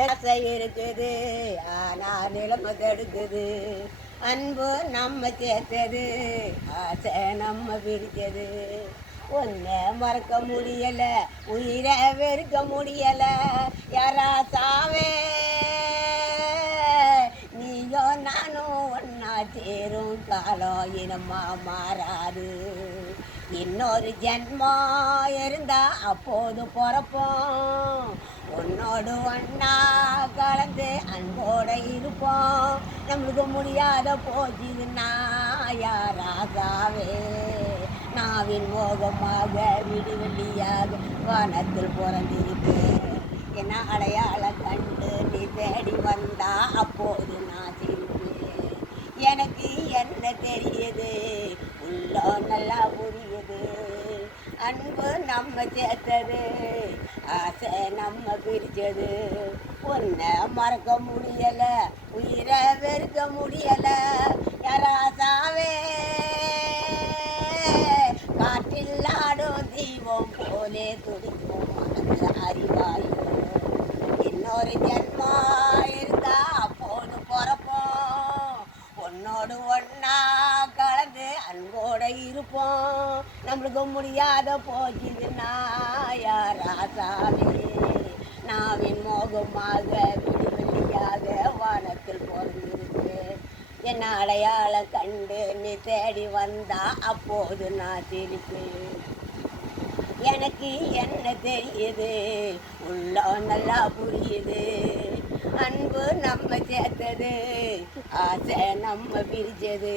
ஆசை இருக்குது ஆனா நிலைமை தடுக்குது. அன்பு நம்ம சேர்த்தது, ஆசை நம்ம பிரிச்சது. ஒன்றை மறக்க முடியல, உயிரை வெறுக்க முடியல. யாராசாவே நீயோ நானும் ஒன்னா சேரும் காலம் இனமா மாறாது. இன்னொரு ஜென்மோ இருந்தா அப்போது பிறப்போம். உன்னோடு ஒன்னா கலந்து அன்போட இருப்போம். நம்மளுக்கு முடியாத போச்சுதுன்னா யாராகவே நாவின் மோகமாக விடுவெள்ளியாக வானத்தில் பிறந்திருப்பேன். என்ன அடையாளம் கண்டு நீ தேடி வந்தா அப்போது நான் சிரிப்பேன். எனக்கு என்ன தெரியுது, உள்ள நல்லா புரியுது. அன்பு நம்ம சேர்த்தது, ஆசை நம்ம பிரிச்சது. ஒன்றை மறக்க முடியல, உயிரை வெறுக்க முடியல. யாராசாவே காற்றில் ஆடும் தீபம் போலே துடிக்கும் மனது அறிவாயோ. இன்னொரு ஜென்மா இருந்தா அப்போது பிறப்போம். உன்னோடு ஒன்னா கலந்து அன்போட இருப்போம். நம்மளுக்கு முடியாத போச்சுதுன்னா யாராசாவே நாவின் மோகமாக விடுவெள்ளியாக வானத்தில் பிறந்திருக்கு. என்ன அடையாளம் கண்டு நீ தேடி வந்தா அப்போது நான் சிரிப்பேன். எனக்கு என்ன தெரியுது, உள்ள நல்லா புரியுது. அன்பு நம்ம சேர்த்தது, ஆசை நம்ம பிரிச்சது.